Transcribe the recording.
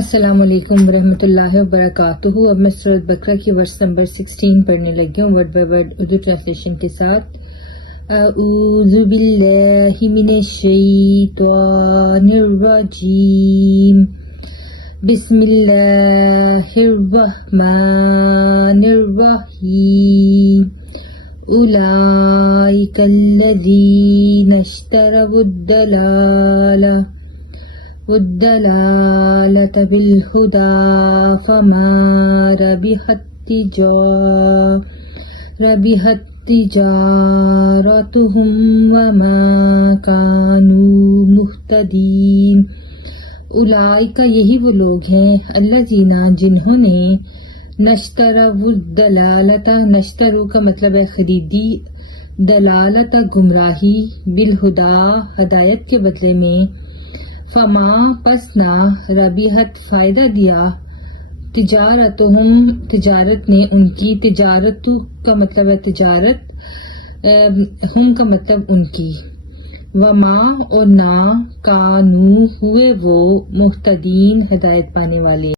السلام علیکم ورحمۃ اللہ وبرکاتہ۔ اب میں سورۃ بقرہ کی ورس نمبر 16 پڑھنے لگی ہوں word by word Urdu translation کے ساتھ۔ اعوذ باللہ من الشیطان الرجیم، بسم اللہ الرحمن الرحیم۔ اولئک الذین اشتروا الضلالة بالهدى فما ربحت تجارتهم وما كانوا مهتدين۔ اولئک یہی وہ لوگ ہیں، الذین جنہوں نے نشتروا الضلالۃ، نشتروا کا مطلب ہے خریدی، دلالت گمراہی، بالہدی ہدایت کے بدلے میں، فما پس نہ ربحت فائدہ دیا، تجارتہم تجارت نے ان کی، تجارت کا مطلب ہے تجارت، ہم کا مطلب ان کی، وما اور نہ، کانو ہوئے وہ، مہتدین ہدایت پانے والے۔